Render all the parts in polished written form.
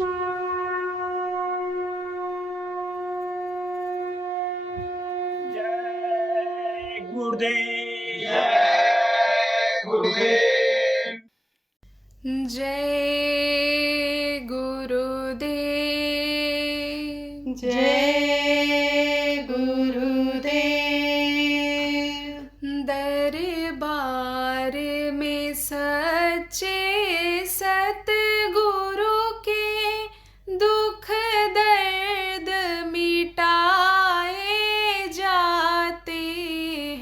जय गुरुदेव। जय गुरुदेव। जय गुरुदेव। जय गुरुदेव। दरबार में सच्चे सतगुरु के दुख दर्द मिटाए जाते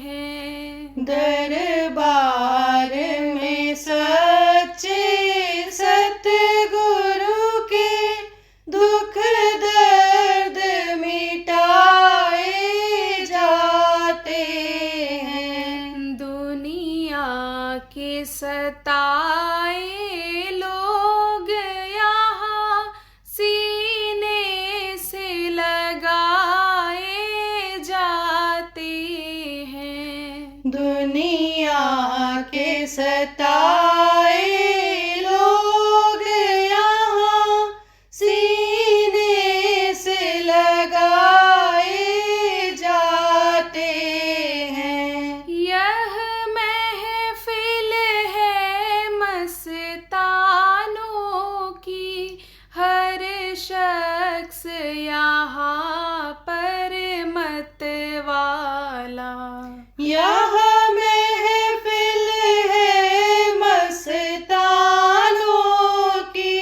हैं। दरबार में सच्चे सतगुरु के दुख दर्द मिटाए जाते हैं। दुनिया के सताए लोग यहाँ सीने से लगाए जाते हैं। दुनिया के सताए लोग यहाँ सीने से लगाए जाते हैं। यह महफिल है मस्तानों की, हर शख्स यहाँ पर मतवाला। यह महफिल है मस्तानों की,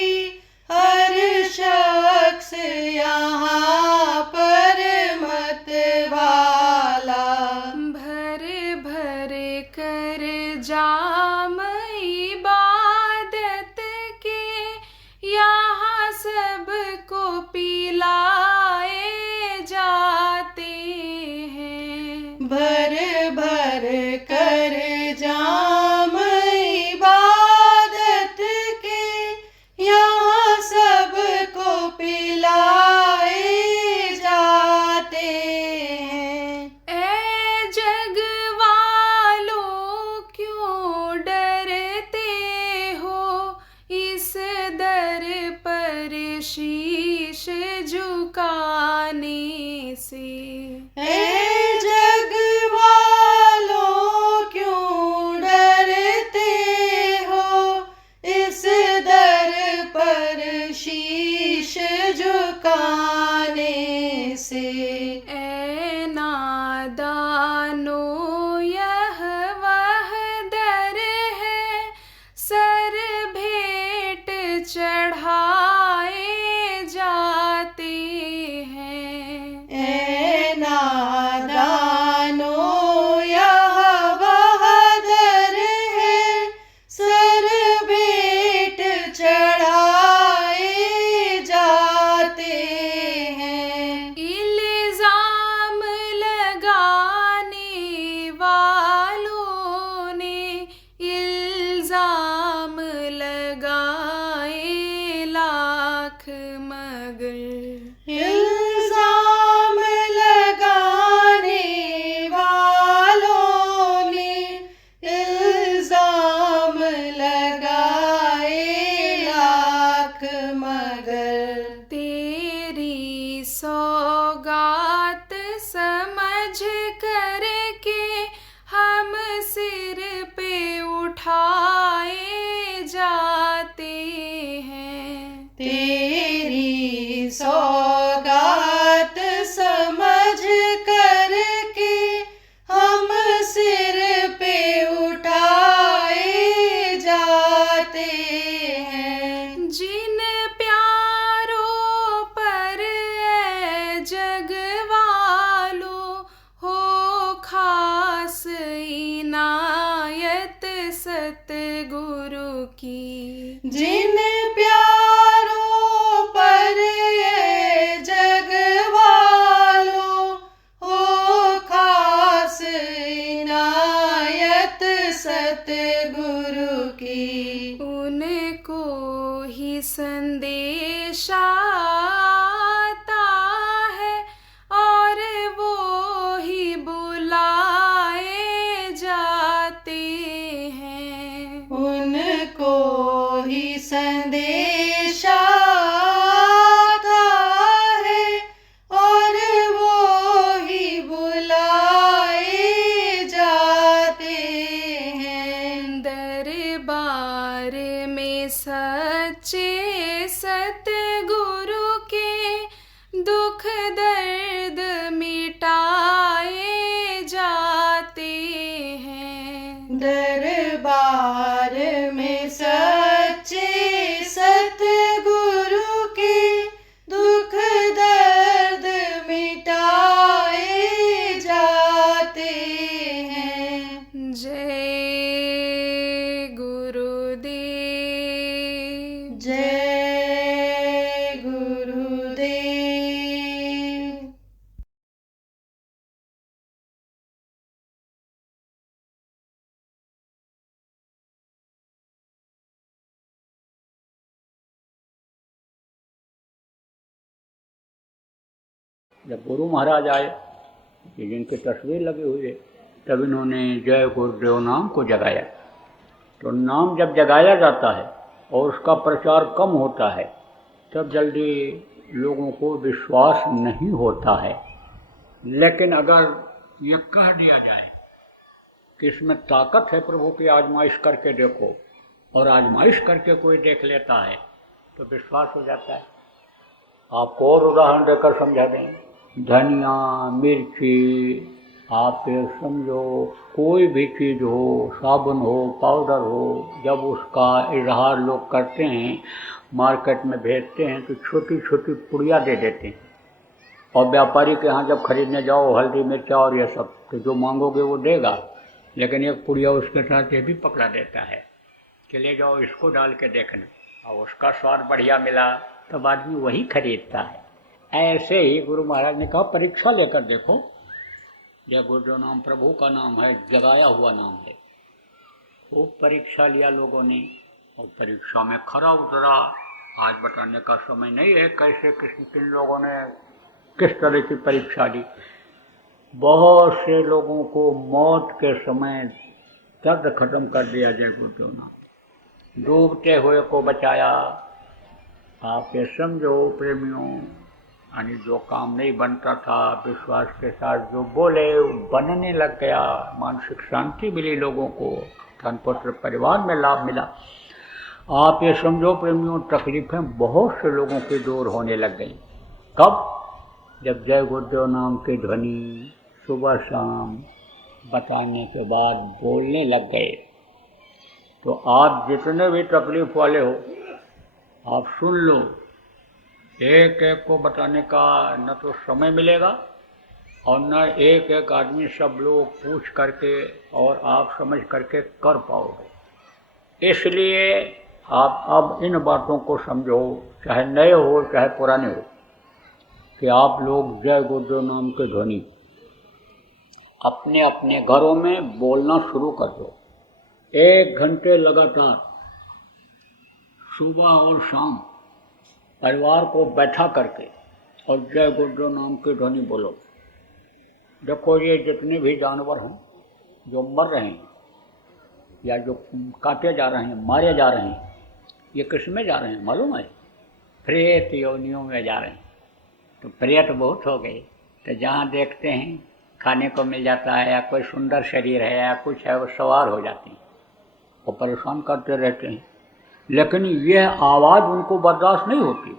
हर शख्स यहाँ पर मतवाला। भर भर कर जाम इबादत के यहाँ सबको पिलाए जाते हैं। भर भर कर जाम इबादत के यहाँ सबको पिलाए जाते हैं। ऐ जग वालों क्यों डरते हो इस दर पर शीश झुकाने से। ऐ जग वालों क्यों डरते हो इस दर पर शीश झुकाने से। ऐ नादानो यह वह दर है, सर भेंट चढ़ाए जाते हैं। ऐ नादानो यह वह दर है, सर भेंट चढ़ाए जाते हैं। इल्जाम लगाने वालों ने इल्जाम लगाए लाख मगर। इल्जाम लगाने वालों ने इल्जाम लगाए लाख मगर। तेरी सौगात समझ करके हम सिर पे उठाए जाते हैं। तेरी सौगात समझ करके हम सिर पे उठाए जाते हैं। जिन प्यारों पर ऐ जग वालों हो खास इनायत सतगुरु की। जिन प्यारों पर ये जग वालों हो खास इनायत सतगुरु की। उनको ही संदेशा आता है और वो ही बुलाए जाते हैं। उनको ही संदेशा जब गुरु महाराज आए, ये जिनकी तस्वीर लगी हुई है, तब इन्होंने जय गुरुदेव नाम को जगाया। तो नाम जब जगाया जाता है और उसका प्रचार कम होता है, तब जल्दी लोगों को विश्वास नहीं होता है। लेकिन अगर ये कह दिया जाए कि इसमें ताकत है प्रभु की, आजमाइश करके देखो, और आजमाइश करके कोई देख लेता है तो विश्वास हो जाता है। आपको और उदाहरण देकर समझा दें। धनिया, मिर्ची, आप ये समझो कोई भी चीज़ हो, साबुन हो, पाउडर हो, जब उसका इजहार लोग करते हैं, मार्केट में भेजते हैं, तो छोटी छोटी पुड़िया दे देते हैं। और व्यापारी के यहाँ जब खरीदने जाओ हल्दी मिर्चा और ये सब, तो जो मांगोगे वो देगा, लेकिन एक पुड़िया उसके साथ ये भी पकड़ा देता है कि ले जाओ, इसको डाल के देखना, और उसका स्वाद बढ़िया मिला तब आदमी वही खरीदता है। ऐसे ही गुरु महाराज ने कहा परीक्षा लेकर देखो। जय गुरुदेव नाम प्रभु का नाम है, जगाया हुआ नाम है। खूब परीक्षा लिया लोगों ने और परीक्षा में खरा उतरा। आज बताने का समय नहीं है कैसे किन लोगों ने किस तरह की परीक्षा ली। बहुत से लोगों को मौत के समय दर्द खत्म कर दिया जय गुरुदेव नाम। डूबते हुए को बचाया। आप ये समझो प्रेमियों, यानी जो काम नहीं बनता था, विश्वास के साथ जो बोले बनने लग गया। मानसिक शांति मिली लोगों को, धन पुत्र परिवार में लाभ मिला। आप ये समझो प्रेमियों, तकलीफें बहुत से लोगों की दूर होने लग गई। कब? जब जय गुरुदेव नाम की ध्वनि सुबह शाम बताने के बाद बोलने लग गए। तो आप जितने भी तकलीफ वाले हो, आप सुन लो। एक एक को बताने का न तो समय मिलेगा और न एक एक आदमी सब लोग पूछ करके और आप समझ करके कर पाओगे। इसलिए आप अब इन बातों को समझो, चाहे नए हो चाहे पुराने हो, कि आप लोग जय गुरुदेव नाम की ध्वनि अपने अपने घरों में बोलना शुरू कर दो। 1 घंटे लगातार सुबह और शाम परिवार को बैठा करके और जय गुरुदेव नाम की ध्वनि बोलो। देखो ये जितने भी जानवर हैं जो मर रहे हैं या जो काटे जा रहे हैं, मारे जा रहे हैं, ये किस में जा रहे हैं मालूम है? प्रेत योनियों में जा रहे हैं। तो प्रेत बहुत हो गए, तो जहाँ देखते हैं खाने को मिल जाता है या कोई सुंदर शरीर है या कुछ है, वो सवार हो जाते हैं और परेशान करते रहते हैं। लेकिन यह आवाज़ उनको बर्दाश्त नहीं होती।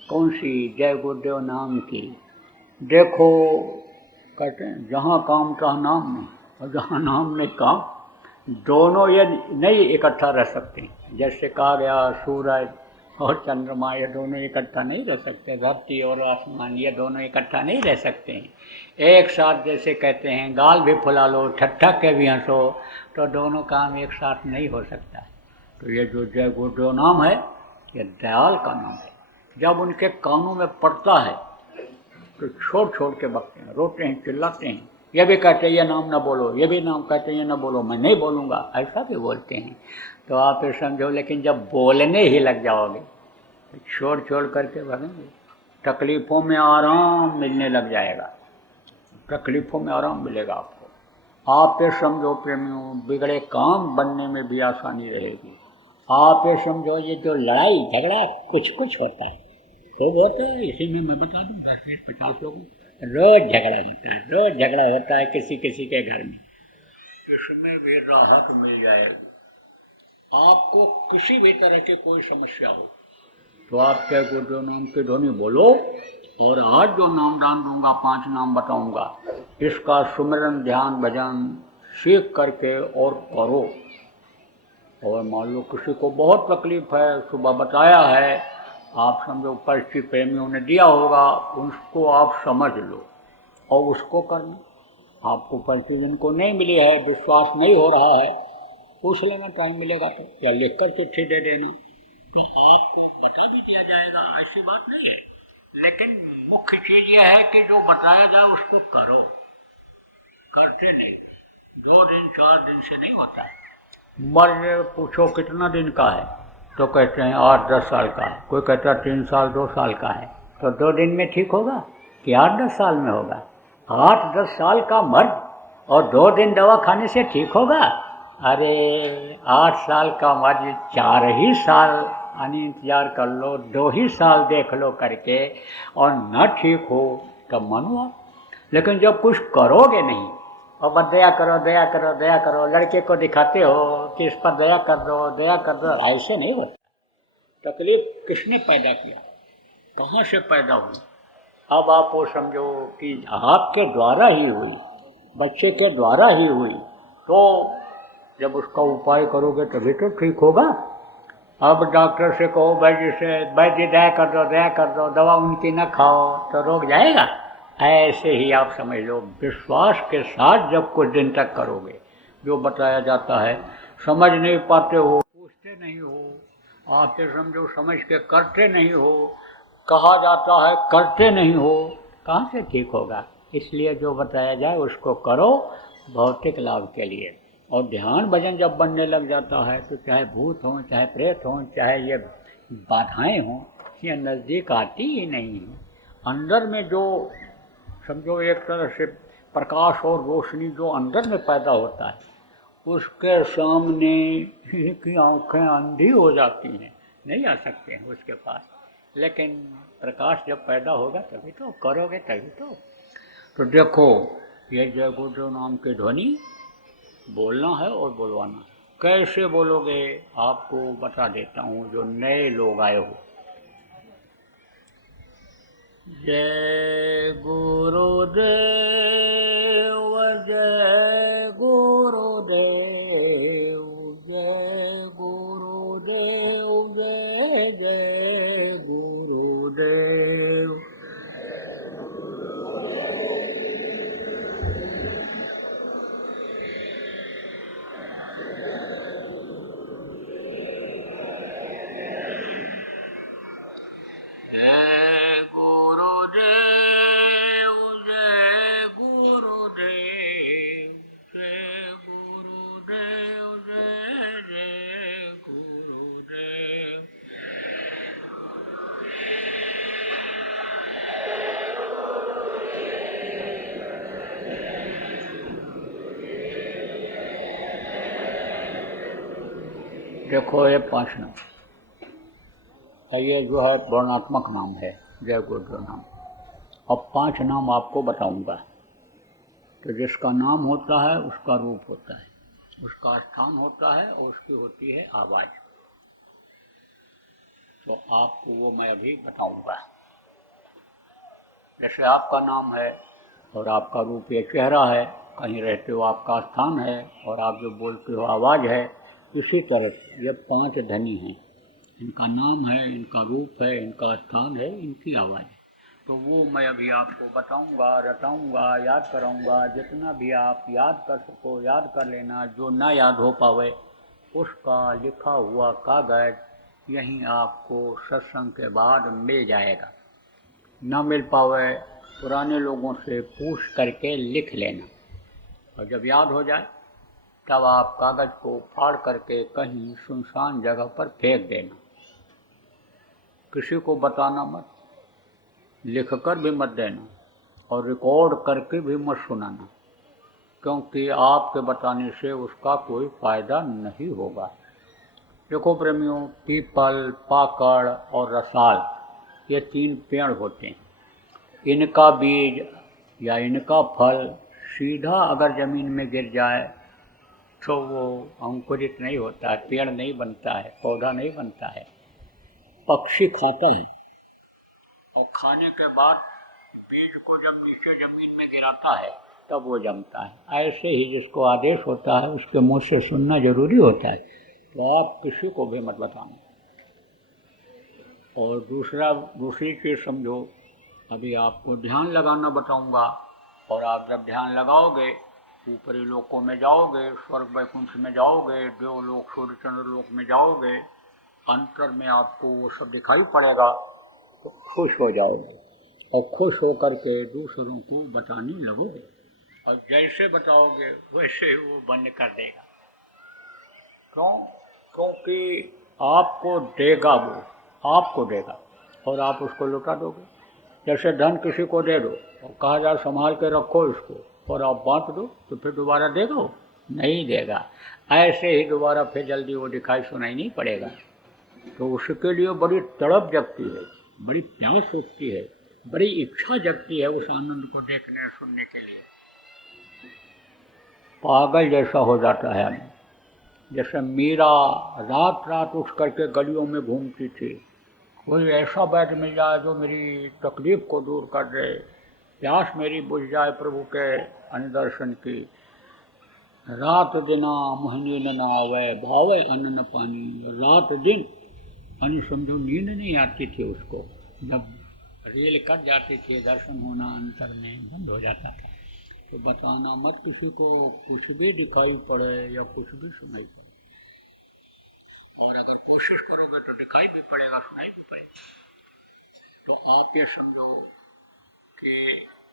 कौन सी? जय गुरुदेव नाम की। देखो कहते हैं जहाँ काम तहाँ नाम नहीं, और जहाँ नाम नहीं काम, दोनों ये नहीं इकट्ठा रह सकते। जैसे कहा गया सूरज और चंद्रमा ये दोनों इकट्ठा नहीं रह सकते, धरती और आसमान ये दोनों इकट्ठा नहीं रह सकते हैं। एक साथ जैसे कहते हैं गाल भी फुला लो, ठट्ठा के भी हंसो, तो दोनों काम एक साथ नहीं हो सकता। तो ये जो जय गुरुदेव नाम है, ये दयाल का नाम है। जब उनके कानों में पड़ता है तो छोड़ छोड़ के बकते हैं, रोते हैं, चिल्लाते हैं। ये भी कहते हैं ये नाम ना बोलो, ये भी नाम कहते हैं ये ना बोलो, मैं नहीं बोलूँगा, ऐसा भी बोलते हैं। तो आप ये समझो, लेकिन जब बोलने ही लग जाओगे तो छोड़ छोड़ करके भागेंगे। तकलीफ़ों में आराम मिलने लग जाएगा, तकलीफ़ों में आराम मिलेगा आपको। आप ये समझो प्रेमियों, बिगड़े काम बनने में भी आसानी रहेगी। आप ये समझो, ये जो लड़ाई झगड़ा कुछ कुछ होता है, खूब होता है, इसी में मैं बता दूँ 10-20-50 लोगों रोज़ झगड़ा होता है, रोज़ झगड़ा होता है किसी किसी के घर में। इसमें भी राहत मिल जाएगी। आपको किसी भी तरह की कोई समस्या हो तो आप जय गुरुदेव नाम की ध्वनि बोलो। और आज जो नाम दान दूंगा, 5 नाम बताऊंगा, इसका सुमिरन ध्यान भजन सीख करके और करो। और मान लो किसी को बहुत तकलीफ है, सुबह बताया है, आप समझो पर्ची प्रेमियों ने दिया होगा, उसको आप समझ लो और उसको करना। आपको पर्ची जिनको नहीं मिली है, विश्वास नहीं हो रहा है, पूछ लेना, टाइम मिलेगा तो, या लिख कर चिट्ठी दे देना, तो आपको बता भी दिया जाएगा। ऐसी बात नहीं है, लेकिन मुख्य चीज़ यह है कि जो बताया जाए उसको करो। करते नहीं, 2 दिन 4 दिन से नहीं होता है। मर्ज पूछो कितना दिन का है, तो कहते हैं 8-10 साल का है। कोई कहता है 3 साल 2 साल का है, तो 2 दिन में ठीक होगा? कि 8-10 साल में होगा? 8-10 साल का मर्द और 2 दिन दवा खाने से ठीक होगा? अरे 8 साल का मर्द 4 ही साल इंतजार कर लो, 2 ही साल देख लो करके, और न ठीक हो तब मानो आप। लेकिन जब कुछ करोगे नहीं और बस दया करो दया करो दया करो, लड़के को दिखाते हो कि इस पर दया कर दो दया कर दो, ऐसे नहीं होता। तकलीफ किसने पैदा किया, कहाँ से पैदा हुई? अब आप वो समझो कि आपके द्वारा ही हुई, बच्चे के द्वारा ही हुई, तो जब उसका उपाय करोगे तभी तो ठीक होगा। अब डॉक्टर से कहो वैद्य से, वैद्य दया कर दो, दवा उनकी न खाओ, तो रोग जाएगा? ऐसे ही आप समझ लो, विश्वास के साथ जब कुछ दिन तक करोगे, जो बताया जाता है, समझ नहीं पाते हो, पूछते नहीं हो, आप ये समझो समझ के करते नहीं हो, कहा जाता है करते नहीं हो, कहाँ से ठीक होगा? इसलिए जो बताया जाए उसको करो भौतिक लाभ के लिए। और ध्यान भजन जब बनने लग जाता है तो चाहे भूत हों, चाहे प्रेत हों, चाहे ये बाधाएं हों, ये नज़दीक आती ही नहीं है। अंदर में जो समझो एक तरह से प्रकाश और रोशनी जो अंदर में पैदा होता है, उसके सामने की आंखें अंधी हो जाती हैं, नहीं आ सकते हैं उसके पास। लेकिन प्रकाश जब पैदा होगा तभी तो करोगे, तभी तो देखो ये जय गुरुदेव नाम की ध्वनि बोलना है और बोलवाना है। कैसे बोलोगे आपको बता देता हूँ, जो नए लोग आए हो। जय गुरुदेव जय गुरुदेव जय गुरुदेव जय जय गुरुदेव। देखो ये 5 नाम, ये जो है वर्णात्मक नाम है, जय गुरुदेव नाम। अब 5 नाम आपको बताऊंगा। तो जिसका नाम होता है उसका रूप होता है, उसका स्थान होता है और उसकी होती है आवाज़। तो आपको वो मैं अभी बताऊंगा। जैसे आपका नाम है और आपका रूप ये चेहरा है, कहीं रहते हो आपका स्थान है, और आप जो बोलते हो आवाज़ है। इसी तरह ये 5 धनी हैं, इनका नाम है, इनका रूप है, इनका स्थान है, इनकी आवाज़ है। तो वो मैं अभी आपको बताऊंगा, रटाऊंगा, याद कराऊंगा। जितना भी आप याद कर सको याद कर लेना, जो ना याद हो पावे उसका लिखा हुआ कागज़ यहीं आपको सत्संग के बाद मिल जाएगा। ना मिल पावे पुराने लोगों से पूछ करके लिख लेना, और जब याद हो जाए तब आप कागज़ को फाड़ करके कहीं सुनसान जगह पर फेंक देना। किसी को बताना मत, लिखकर भी मत देना, और रिकॉर्ड करके भी मत सुनाना, क्योंकि आपके बताने से उसका कोई फ़ायदा नहीं होगा। देखो प्रेमियों, पीपल, पाकड़ और रसाल ये 3 पेड़ होते हैं। इनका बीज या इनका फल सीधा अगर ज़मीन में गिर जाए तो वो अंकुरित नहीं होता है, पेड़ नहीं बनता है, पौधा नहीं बनता है। पक्षी खाता है और खाने के बाद बीज को जब नीचे ज़मीन में गिराता है तब वो जमता है। ऐसे ही जिसको आदेश होता है उसके मुँह से सुनना जरूरी होता है। तो आप किसी को भी मत बताना। और दूसरी चीज़ समझो, अभी आपको ध्यान लगाना बताऊंगा, और आप जब ध्यान लगाओगे ऊपरी लोकों में जाओगे, स्वर्ग वैकुंठ में जाओगे, देवलोक सूर्य चंद्र लोक में जाओगे, अंतर में आपको वो सब दिखाई पड़ेगा, तो खुश हो जाओगे, और खुश होकर के दूसरों को बताने लगोगे, और जैसे बताओगे वैसे ही वो बंद कर देगा। क्यों? क्योंकि आपको देगा, वो आपको देगा और आप उसको लौटा दोगे। जैसे धन किसी को दे दो और कहा जाए संभाल के रखो इसको और आप बांट दो तो फिर दोबारा देगा वो? नहीं देगा। ऐसे ही दोबारा फिर जल्दी वो दिखाई सुनाई नहीं पड़ेगा। तो उसके लिए बड़ी तड़प जगती है, बड़ी प्यास उठती है, बड़ी इच्छा जगती है उस आनंद को देखने सुनने के लिए। पागल जैसा हो जाता है हमें। जैसे मीरा रात रात उठ करके गलियों में घूमती थी, कोई ऐसा वैद्य मिल जाए जो मेरी तकलीफ को दूर कर दे, प्यास मेरी बुझ जाए प्रभु के अनुदर्शन की। रात दिना मोहिनी न आवे भावे अन्न न पानी। रात दिन यानी समझो नींद नहीं आती थी उसको। जब रेल कट जाती थी, दर्शन होना अंतर में बंद हो जाता था। तो बताना मत किसी को कुछ भी दिखाई पड़े या कुछ भी सुनाई पड़े, और अगर कोशिश करोगे तो दिखाई भी पड़ेगा, सुनाई भी पड़ेगा। तो आप ये समझो कि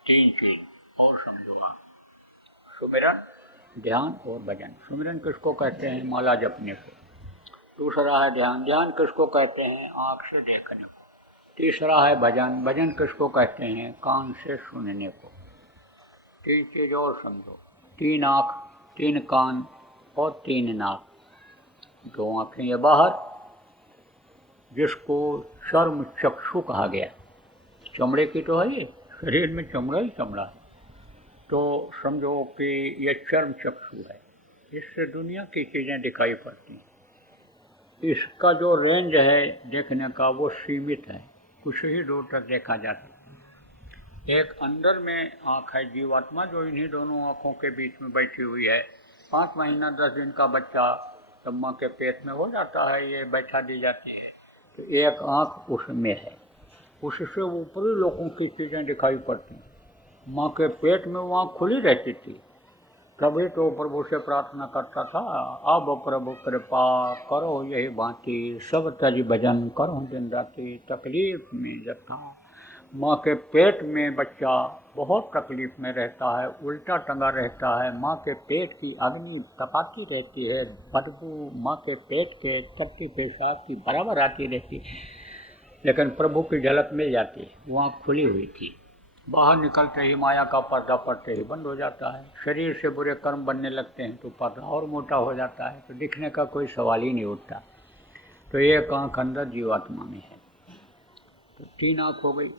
3 चीज और समझो आप, सुमिरन, ध्यान और भजन। सुमिरन किसको कहते हैं? माला जपने को। दूसरा है ध्यान, ध्यान किसको कहते हैं? आँख से देखने को। तीसरा है भजन, भजन किसको कहते हैं? कान से सुनने को। 3 चीज और समझो, 3 आँख, 3 कान और 3 नाक। 2 आँखें ये बाहर, जिसको चर्म चक्षु कहा गया। चमड़े की तो है ये, शरीर में चमड़ा ही चमड़ा है। तो समझो कि ये चर्म चक्षु है, इससे दुनिया की चीज़ें दिखाई पड़ती हैं। इसका जो रेंज है देखने का वो सीमित है, कुछ ही दूर तक देखा जा सकता है। एक अंदर में आँख है जीवात्मा, जो इन्हीं दोनों आँखों के बीच में बैठी हुई है। 5 महीना 10 दिन का बच्चा जब माँ के पेट में हो जाता है, ये बैठा दी जाती है, तो एक आँख उसमें है, उससे ऊपरी लोगों की चीज़ें दिखाई पड़ती हैं। माँ के पेट में वो आँख खुली रहती थी, तभी तो प्रभु से प्रार्थना करता था, अब प्रभु कृपा करो यही भांति, सब तज भजन करो दिन राति। तकलीफ में जब था, माँ के पेट में बच्चा बहुत तकलीफ में रहता है, उल्टा टंगा रहता है, माँ के पेट की अग्नि तपाती रहती है, बदबू माँ के पेट के टट्टी पेशाब की बराबर आती रहती, लेकिन प्रभु की झलक मिल जाती है। वहाँ खुली हुई थी। बाहर निकलते ही माया का पर्दा पड़ते ही बंद हो जाता है। शरीर से बुरे कर्म बनने लगते हैं तो पर्दा और मोटा हो जाता है, तो दिखने का कोई सवाल ही नहीं उठता। तो एक आँख अंदर जीवात्मा में है, तो 3 आँख हो गई।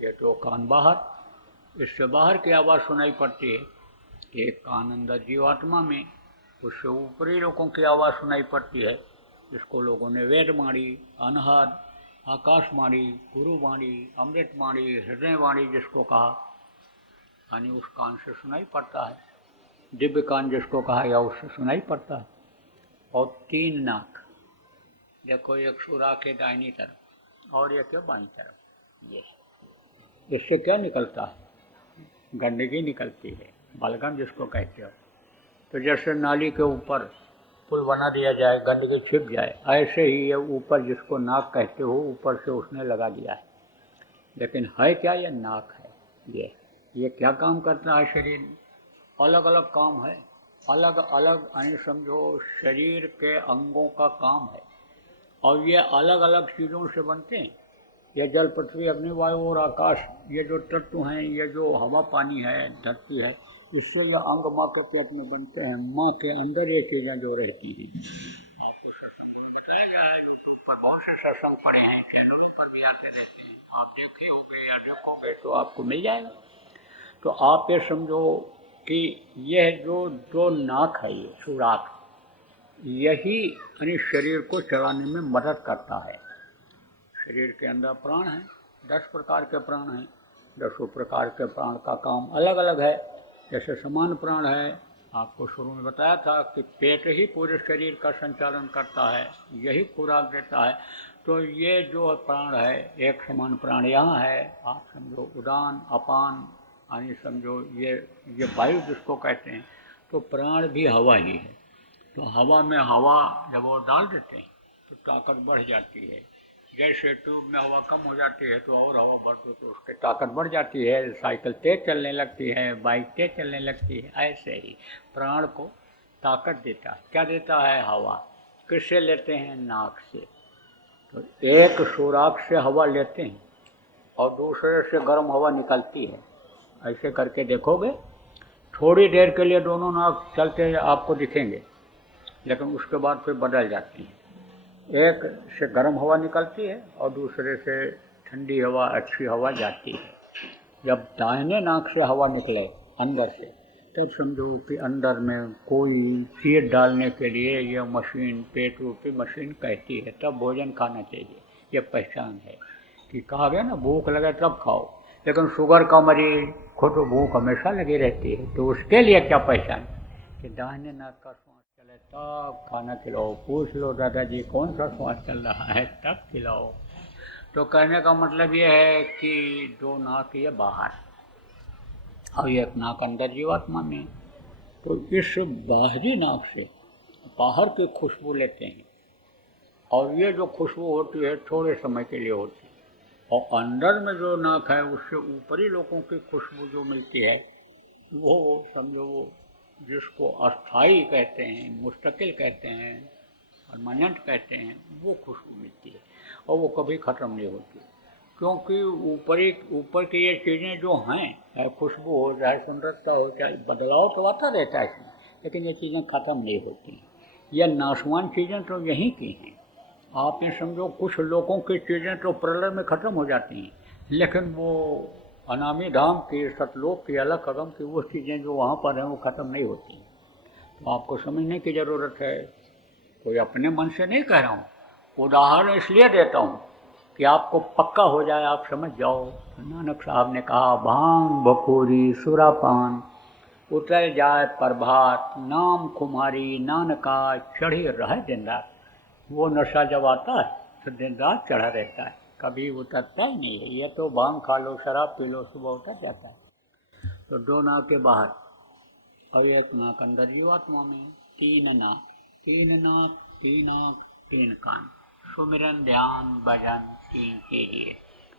ये 2 कान बाहर, इससे बाहर की आवाज़ सुनाई पड़ती है। एक कान अंदर जीवात्मा में, उससे ऊपरी लोगों की आवाज़ सुनाई पड़ती है, जिसको लोगों ने वेदवाणी, अनहद, आकाशवाणी, गुरुवाणी, अमृतवाणी, हृदयवाणी जिसको कहा, यानी उस कान से सुनाई पड़ता है। दिव्य कान जिसको कहा या उससे सुनाई पड़ता है। और 3 नाक, देखो एक सुरा के दाहिनी तरफ और एक के बाईं तरफ। ये इससे क्या निकलता है? गंदगी निकलती है, बलगम जिसको कहते हो। तो जैसे नाली के ऊपर पुल बना दिया जाए, गंदगी छिप जाए, ऐसे ही ये ऊपर जिसको नाक कहते हो, ऊपर से उसने लगा दिया है। लेकिन है क्या? ये नाक है। ये क्या काम करता है शरीर में? अलग अलग काम है, अलग अलग यानी समझो शरीर के अंगों का काम है, और ये अलग अलग चीज़ों से बनते हैं। ये जल, पृथ्वी, अग्नि, वायु और आकाश, ये जो तत्व हैं, ये जो हवा पानी है, धरती है, इससे ये अंग माँ के पेट में बनते हैं। माँ के अंदर ये चीज़ें जो रहती हैं, बताया गया है। यूट्यूब पर बहुत से सत्संग पड़े हैं, चैनलों पर भी आते रहते हैं, आप देखे होंगे या देखोगे तो आपको मिल जाएगा। तो आप ये समझो कि यह जो नाक है, ये सुराख, यही यानी शरीर को चलाने में मदद करता है। शरीर के अंदर प्राण हैं, 10 प्रकार के प्राण हैं। 10 प्रकार के प्राण का काम अलग अलग है। जैसे समान प्राण है, आपको शुरू में बताया था कि पेट ही पूरे शरीर का संचालन करता है, यही खुराक देता है। तो ये जो प्राण है, एक समान प्राण यहाँ है। आप समझो उदान, अपान, यानी समझो ये वायु जिसको कहते हैं, तो प्राण भी हवा ही है। तो हवा में हवा जब वो डाल देते हैं तो ताकत बढ़ जाती है। जैसे ट्यूब में हवा कम हो जाती है तो और हवा बढ़ तो उसकी ताकत बढ़ जाती है, साइकिल तेज चलने लगती है, बाइक तेज चलने लगती है। ऐसे ही प्राण को ताकत देता है। क्या देता है? हवा। किससे लेते हैं? नाक से। तो एक सुराख से हवा लेते हैं, और दूसरे से गर्म हवा निकलती है। ऐसे करके देखोगे, थोड़ी देर के लिए दोनों नाक चलते आपको दिखेंगे, लेकिन उसके बाद फिर बदल जाती हैं। एक से गर्म हवा निकलती है और दूसरे से ठंडी हवा, अच्छी हवा जाती है। जब दाहिने नाक से हवा निकले अंदर से, तब समझो कि अंदर में कोई चीज़ डालने के लिए यह मशीन, पेट रूपी मशीन कहती है, तब भोजन खाना चाहिए। ये पहचान है कि कहा गया ना, भूख लगे तब खाओ, लेकिन शुगर का मरीज को तो भूख हमेशा लगी रहती है, तो उसके लिए क्या पहचान कि दाहिने नाक का श्वास चले तब खाना खिलाओ। पूछ लो दादाजी कौन सा श्वास चल रहा है, तब खिलाओ। तो कहने का मतलब ये है कि दो नाक ये बाहर और एक नाक अंदर जीवात्मा में। तो इस बाहरी नाक से बाहर की खुशबू लेते हैं, और ये जो खुशबू होती है थोड़े समय के लिए होती है, और अंदर में जो नाक है उससे ऊपरी लोगों की खुशबू जो मिलती है, वो समझो वो जिसको अस्थाई कहते हैं, मुस्तकिल कहते हैं, परमानेंट कहते हैं, वो खुशबू मिलती है और वो कभी ख़त्म नहीं होती। क्योंकि ऊपर की ये चीज़ें जो हैं, चाहे खुशबू हो, चाहे सुंदरता हो, चाहे बदलाव तो आता रहता है इसमें, लेकिन ये चीज़ें ख़त्म नहीं होती हैं। ये नाशवान चीज़ें तो यहीं की हैं। आप ये समझो कुछ लोगों की चीज़ें तो प्रलय में ख़त्म हो जाती हैं, लेकिन वो अनामी धाम की, सतलोक की, अलग कदम की वो चीज़ें जो वहाँ पर हैं वो ख़त्म नहीं होती। तो आपको समझने की ज़रूरत है। कोई अपने मन से नहीं कह रहा हूँ, उदाहरण इसलिए देता हूँ कि आपको पक्का हो जाए, आप समझ जाओ। नानक साहब ने कहा, भांग भखोरी सुरापान उतर जाए प्रभात, नाम कुमारी नानका चढ़ी रहे दिन रात। वो नशा जब आता है तो दिन रात चढ़ा रहता है, कभी उतरता ही नहीं है। ये तो भांग खा लो, शराब पी लो, सुबह उतर जाता है। तो दो नाक के बाहर और एक नाक अंदर जीवात्मा में। तीन नाक, तीन कान, सुमिरन ध्यान भजन तीन कीजिए।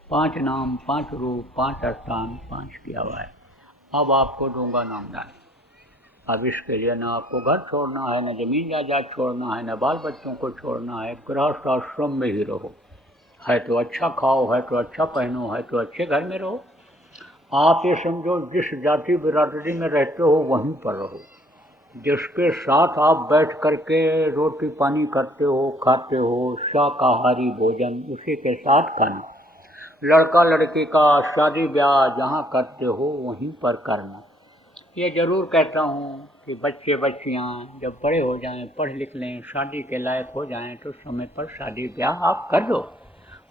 5 नाम, 5 रूप, 5 स्थान, 5 की आवाज़। अब आपको दूंगा नामदान। अब इसके लिए ना आपको घर छोड़ना है, न जमीन जायदाद छोड़ना है, न बाल बच्चों को छोड़ना है। गृहस्थ आश्रम में ही रहो, है तो अच्छा खाओ, है तो अच्छा पहनो, है तो अच्छे घर में रहो। आप ये समझो जिस जाति बिरादरी में रहते हो वहीं पर रहो। जिसके साथ आप बैठ करके रोटी पानी करते हो, खाते हो, शाकाहारी भोजन उसी के साथ खाना। लड़का लड़की का शादी ब्याह जहाँ करते हो वहीं पर करना। ये ज़रूर कहता हूँ कि बच्चे बच्चियाँ जब बड़े हो जाएं, पढ़ लिख लें, शादी के लायक हो जाएं, तो समय पर शादी ब्याह आप कर दो,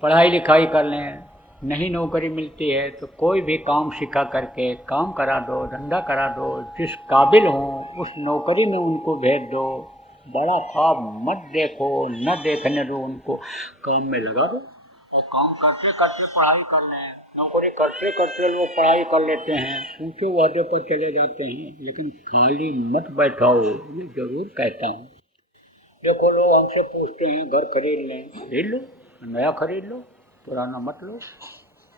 पढ़ाई लिखाई कर लें। नहीं नौकरी मिलती है तो कोई भी काम सिखा करके काम करा दो, धंधा करा दो। जिस काबिल हों उस नौकरी में उनको भेज दो। बड़ा ख्वाब मत देखो, न देखने दो उनको, काम में लगा दो। और काम करते करते पढ़ाई कर लें, नौकरी करते करते लोग पढ़ाई कर लेते हैं, ऊँचे वादे पर चले जाते हैं, लेकिन खाली मत बैठाओ। ये ज़रूर कहता हूँ। देखो लोग हमसे पूछते हैं घर खरीद लें, खरीद लो, नया खरीद लो, पुराना मत लो।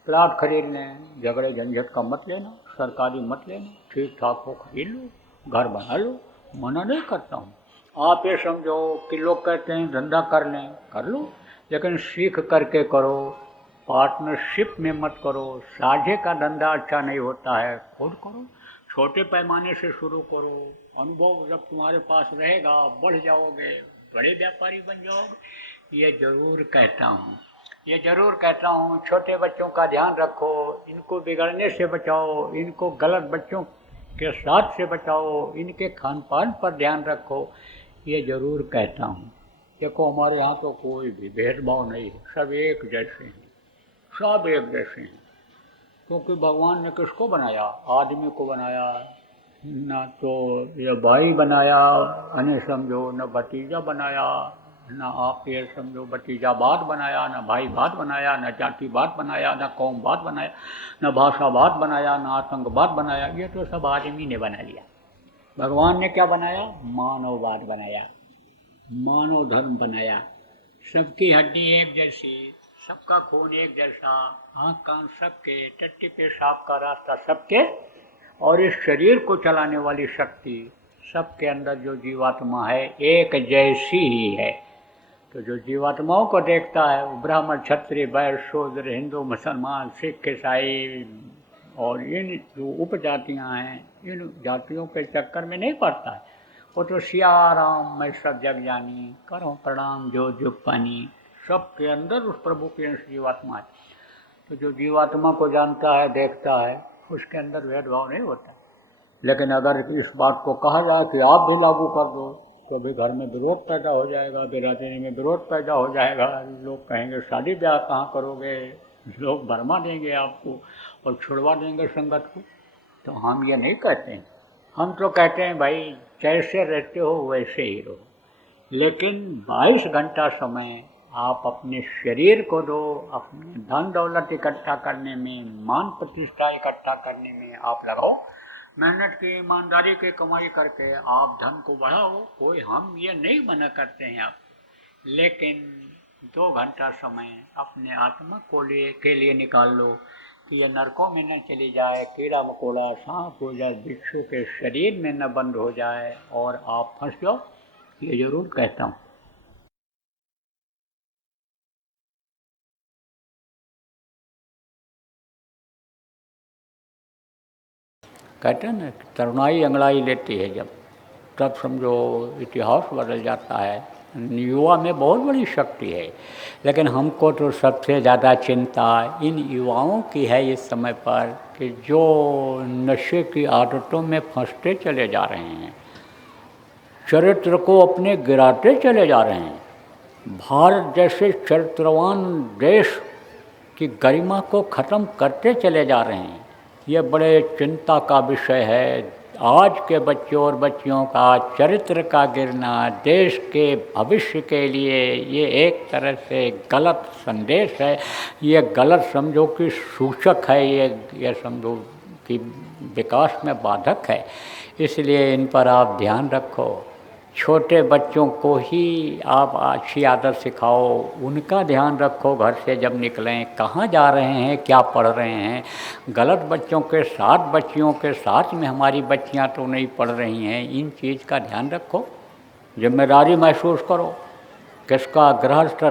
प्लाट खरीद लें, झगड़े झंझट का मत लेना, सरकारी मत लेना, ठीक ठाक हो खरीद लो, घर बना लो, मना नहीं करता हूँ। आप ये समझो कि लोग कहते हैं धंधा कर लें, कर लो, लेकिन सीख करके करो, पार्टनरशिप में मत करो। साझे का धंधा अच्छा नहीं होता है, खुद करो, छोटे पैमाने से शुरू करो। अनुभव जब तुम्हारे पास रहेगा बढ़ जाओगे, बड़े व्यापारी बन जाओगे। ये ज़रूर कहता हूँ, ये ज़रूर कहता हूँ। छोटे बच्चों का ध्यान रखो, इनको बिगड़ने से बचाओ, इनको गलत बच्चों के साथ से बचाओ, इनके खान पान पर ध्यान रखो। ये ज़रूर कहता हूँ। देखो हमारे यहाँ तो कोई भी भेदभाव नहीं है, सब एक जैसे हैं, सब एक जैसे हैं। क्योंकि भगवान ने किसको बनाया? आदमी को बनाया, ना तो ये भाई बनाया यानी समझो, न भतीजा बनाया, ना आप ये समझो भतीजावाद बनाया, ना भाईवाद बनाया, ना जातिवाद बनाया, ना कौमवाद बनाया, ना भाषावाद बनाया, ना आतंकवाद बनाया। ये तो सब आदमी ने बना लिया। भगवान ने क्या बनाया? मानववाद बनाया, मानव धर्म बनाया। सबकी हड्डी एक जैसी, सबका खून एक जैसा, आँख कान सबके, टट्टी पेशाब का रास्ता सबके, और इस शरीर को चलाने वाली शक्ति सबके अंदर जो जीवात्मा है एक जैसी ही है। तो जो जीवात्माओं को देखता है वो ब्राह्मण, क्षत्रिय, वैश्य, शूद्र, हिंदू, मुसलमान, सिख, ईसाई और इन जो उपजातियाँ हैं, इन जातियों के चक्कर में नहीं पड़ता है। वो तो सिया राम मैं सब जग जानी, करो प्रणाम जो जुग पानी, सबके अंदर उस प्रभु की अंश जीवात्मा है। तो जो जीवात्मा को जानता है, देखता है, उसके अंदर भेदभाव नहीं होता। लेकिन अगर इस बात को कहा जाए कि आप भी लागू कर दो, तो भी घर में विरोध पैदा हो जाएगा, बिरादरी में विरोध पैदा हो जाएगा। लोग कहेंगे शादी ब्याह कहाँ करोगे, लोग भरमा देंगे आपको और छुड़वा देंगे संगत को। तो हम ये नहीं कहते हैं, हम तो कहते हैं भाई जैसे रहते हो वैसे ही रहो, लेकिन 22 घंटा समय आप अपने शरीर को दो, अपने धन दौलत इकट्ठा करने में, मान प्रतिष्ठा इकट्ठा करने में आप लगाओ। मेहनत की, ईमानदारी की कमाई करके आप धन को बढ़ाओ, कोई हम ये नहीं मना करते हैं आप, लेकिन 2 घंटा समय अपने आत्मा के लिए निकाल लो कि ये नरकों में न चली जाए, कीड़ा मकोड़ा, सांप हो जाए, बिच्छू के शरीर में न बंद हो जाए और आप फंस जाओ। ये जरूर कहता हूँ। कहते हैं ना, तरुणाई अंगड़ाई लेती है जब, तब समझो इतिहास बदल जाता है। युवा में बहुत बड़ी शक्ति है, लेकिन हमको तो सबसे ज़्यादा चिंता इन युवाओं की है इस समय पर कि जो नशे की आदतों में फंसते चले जा रहे हैं, चरित्र को अपने गिराते चले जा रहे हैं, भारत जैसे चरित्रवान देश की गरिमा को ख़त्म करते चले जा रहे हैं। ये बड़े चिंता का विषय है। आज के बच्चों और बच्चियों का चरित्र का गिरना देश के भविष्य के लिए ये एक तरह से गलत संदेश है। ये गलत समझो कि सूचक है, ये समझो कि विकास में बाधक है। इसलिए इन पर आप ध्यान रखो। छोटे बच्चों को ही आप अच्छी आदत सिखाओ, उनका ध्यान रखो। घर से जब निकलें कहाँ जा रहे हैं, क्या पढ़ रहे हैं। गलत बच्चों के साथ, बच्चियों के साथ में हमारी बच्चियां तो नहीं पढ़ रही हैं, इन चीज़ का ध्यान रखो। जिम्मेदारी महसूस करो। किसका? गृहस्थ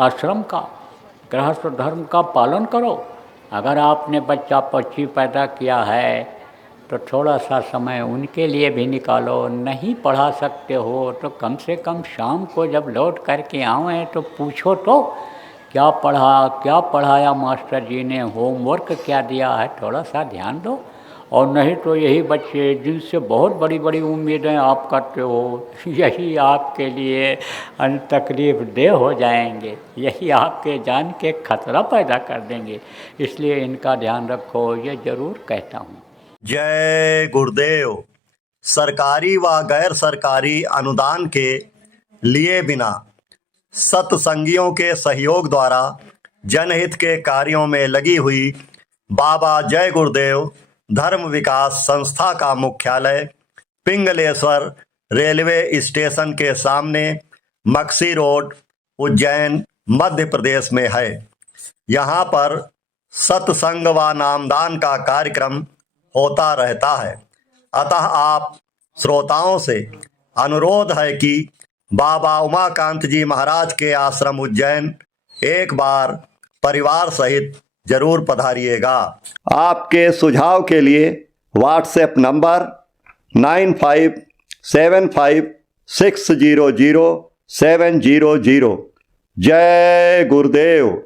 आश्रम का, गृहस्थ धर्म का पालन करो। अगर आपने बच्चा बच्ची पैदा किया है तो थोड़ा सा समय उनके लिए भी निकालो। नहीं पढ़ा सकते हो तो कम से कम शाम को जब लौट करके आएँ तो पूछो तो क्या पढ़ा, क्या पढ़ाया मास्टर जी ने, होमवर्क क्या दिया है, थोड़ा सा ध्यान दो। और नहीं तो यही बच्चे जिनसे बहुत बड़ी बड़ी उम्मीदें आप करते हो, यही आपके लिए तकलीफ देह हो जाएंगे, यही आपके जान के खतरा पैदा कर देंगे। इसलिए इनका ध्यान रखो, ये ज़रूर कहता हूँ। जय गुरुदेव। सरकारी व गैर सरकारी अनुदान के लिए बिना सत्संगियों के सहयोग द्वारा जनहित के कार्यों में लगी हुई बाबा जय गुरुदेव धर्म विकास संस्था का मुख्यालय पिंगलेश्वर रेलवे स्टेशन के सामने मक्सी रोड, उज्जैन, मध्य प्रदेश में है। यहाँ पर सत्संग व नामदान का कार्यक्रम होता रहता है। अतः आप श्रोताओं से अनुरोध है कि बाबा उमाकांत जी महाराज के आश्रम उज्जैन एक बार परिवार सहित जरूर पधारिएगा। आपके सुझाव के लिए व्हाट्सएप नंबर 9575600700। जय गुरुदेव।